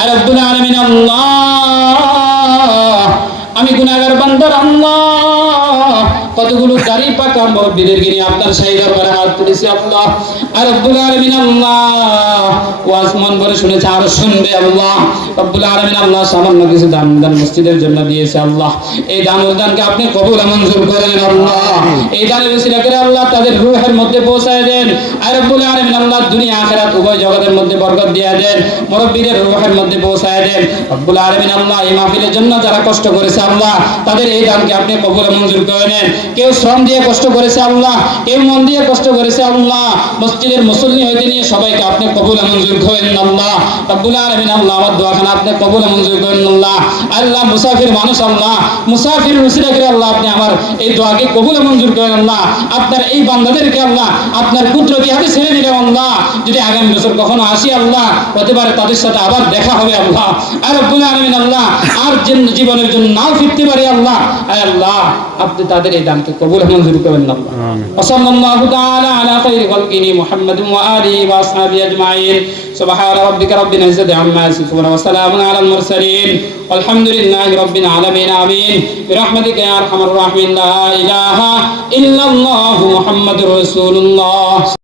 আর রব্বুল আলামিন আল্লাহ আমি গুনাহগার বান্দার আল্লাহ কতগুলো দাড়ি পাকা মুরব্বিদেরকে নিয়ে আপনার শাহী দরবারে হাত তুলেছি আল্লাহ। আর রব্বুল আলামিন আল্লাহ ওয়াজ মন ভরে শুনেছে আর শুনবে আল্লাহ। রব্বুল আলামিন আল্লাহ সামান্য কিছু দান মসজিদের জন্য দিয়েছে আল্লাহ। এই দান অনুদানকে আপনি কবুল মঞ্জুর করেন আল্লাহ। এই দানের ওসিলা করে আল্লাহ তাদের রূহের মধ্যে পৌঁছায় দেন। আর রব্বুল আলামিন আল্লাহ দুনিয়া আখিরাত উভয় জগতের মধ্যে বরকত দিয়ে দেন, মুরব্বিদের রূহের মধ্যে পৌঁছায় দেন। রব্বুল আলামিন আল্লাহ এই মাহফিলের জন্য যারা কষ্ট করেছে আল্লাহ তাদের এই দানকে আপনি কবুল মঞ্জুর করে নেন। কেউ শ্রম দিয়ে কষ্ট করেছে আল্লাহ, কেউ মন দিয়ে কষ্ট করেছে আল্লাহ। মসজিদের মুসল্লি হইতে নিয়ে সবাইকে আপনি কবুল মঞ্জুর করেন আল্লাহ। রব্বুল আলামিন আল্লাহ আমার দোয়াখানা আপনি কবুল মঞ্জুর করেন আল্লাহ। আল্লাহ মুসাফির মানুষ আল্লাহ, মুসাফির উসিলা করে আল্লাহ আপনি আমার এই দোয়াকে কবুল মঞ্জুর করেন আল্লাহ। আপনার এই বান্দাদেরকে আল্লাহ আপনার কুদরতি হাতে ছেড়ে দিলেন আল্লাহ। যদি আগামী বছর কখনো আসি আল্লাহ হতে পারে তাদের সাথে আবার দেখা হবে আল্লাহ। আর রব্বুল আলামিন আল্লাহ আর জীবনের জন্য নাও ফিরতে পারি আল্লাহ। আল্লাহ আপনি তাদের এই দানকে কবুল মঞ্জুর করেন আল্লাহ। সাল্লাল্লাহু তাআলা আলা খায়রি খালকিহি মুহাম্মাদিন ওয়া আলিহি ওয়া আসহাবিহি আজমাইন। সুবহান রাব্বিকা রাব্বিল ইজ্জাতি আম্মা ইয়াসিফুন ওয়া সালামুন আলাল মুরসালিন walhamdulillahi rabbil alamin amin birahmatika ya arhamar rahimin la ilaha illallah muhammadur rasulullah